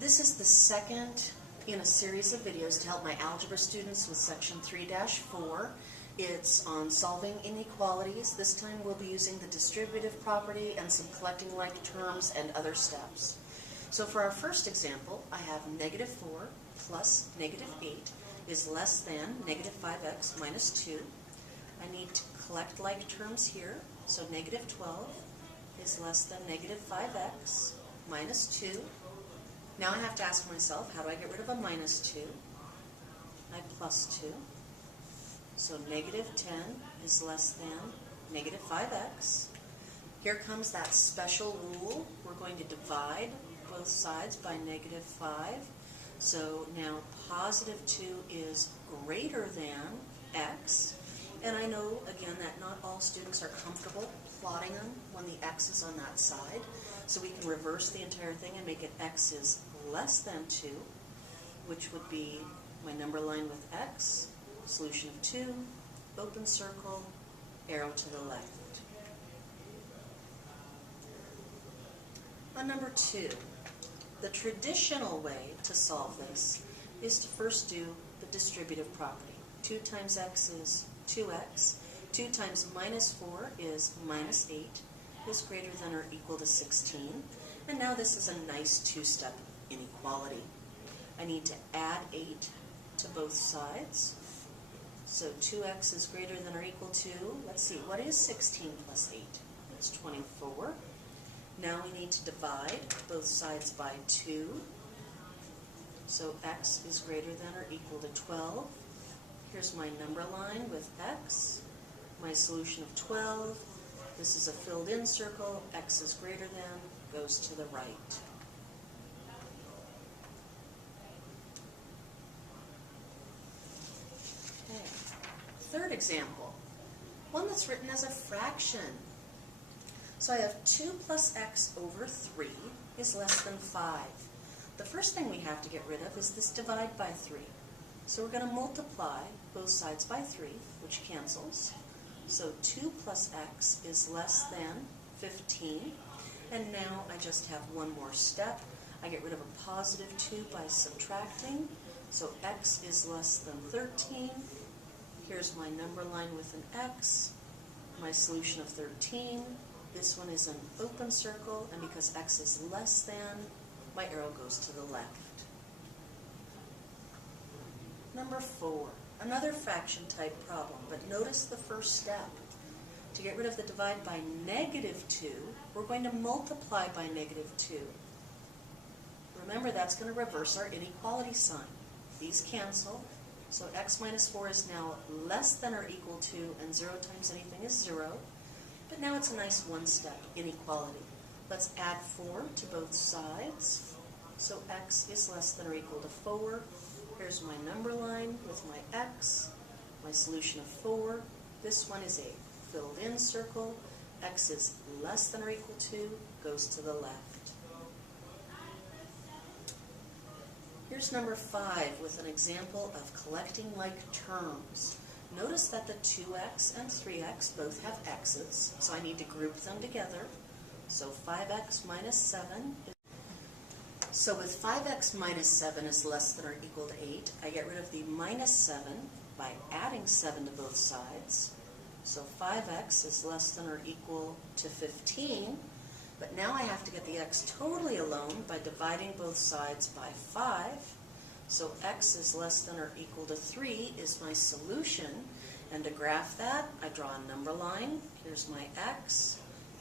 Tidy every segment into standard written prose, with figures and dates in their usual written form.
This is the second in a series of videos to help my algebra students with section 3-4. It's on solving inequalities. This time we'll be using the distributive property and some collecting like terms and other steps. So for our first example, I have -4 plus -8 is less than -5x minus 2. I need to collect like terms here. So -12 is less than -5x minus 2. Now I have to ask myself, how do I get rid of a minus 2? I plus 2. So -10 is less than -5x. Here comes that special rule. We're going to divide both sides by -5. So now +2 is greater than x. And I know, again, that not all students are comfortable plotting them when the x is on that side. So we can reverse the entire thing and make it x is less than 2, which would be my number line with x, solution of 2, open circle, arrow to the left. On number 2, the traditional way to solve this is to first do the distributive property. 2 times x is 2x. 2 times -4 is -8 is greater than or equal to 16. And now this is a nice two-step inequality. I need to add 8 to both sides. So 2x is greater than or equal to, let's see, what is 16 plus 8? It's 24. Now we need to divide both sides by 2. So x is greater than or equal to 12. Here's my number line with x, my solution of 12. This is a filled in circle. X is greater than, goes to the right. Okay. Third example, one that's written as a fraction. So I have 2 plus x over 3 is less than 5. The first thing we have to get rid of is this divide by 3. So we're going to multiply both sides by 3, which cancels. So 2 plus x is less than 15. And now I just have one more step. I get rid of a +2 by subtracting. So x is less than 13. Here's my number line with an x, my solution of 13. This one is an open circle, and because x is less than, my arrow goes to the left. Number 4, another fraction type problem, but notice the first step. To get rid of the divide by -2, we're going to multiply by -2. Remember, that's going to reverse our inequality sign. These cancel, so x minus 4 is now less than or equal to, and 0 times anything is 0. But now it's a nice one-step inequality. Let's add 4 to both sides. So x is less than or equal to 4. Here's my number line with my x, my solution of 4. This one is a filled in circle. X is less than or equal to, goes to the left. Here's number 5 with an example of collecting like terms. Notice that the 2x and 3x both have x's, so I need to group them together. So 5x minus 7 is So with 5x minus 7 is less than or equal to 8, I get rid of the minus 7 by adding 7 to both sides. So 5x is less than or equal to 15, but now I have to get the x totally alone by dividing both sides by 5. So x is less than or equal to 3 is my solution, and to graph that, I draw a number line. Here's my x,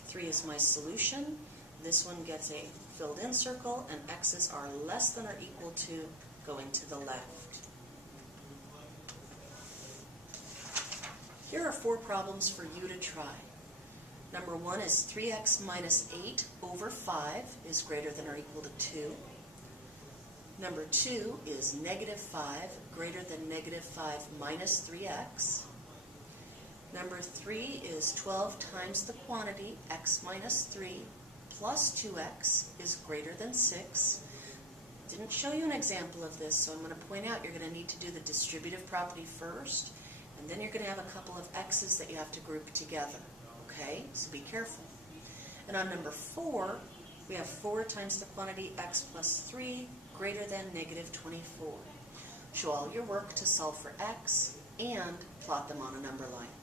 3 is my solution. This one gets a filled in circle, and x's are less than or equal to, going to the left. Here are 4 problems for you to try. Number 1 is 3x minus 8 over 5 is greater than or equal to 2. Number 2 is -5 greater than -5 minus 3x. Number 3 is 12 times the quantity x minus 3 plus 2x is greater than 6. Didn't show you an example of this, so I'm going to point out you're going to need to do the distributive property first, and then you're going to have a couple of x's that you have to group together. Okay, so be careful. And on number 4, we have 4 times the quantity x plus 3 greater than -24. Show all your work to solve for x and plot them on a number line.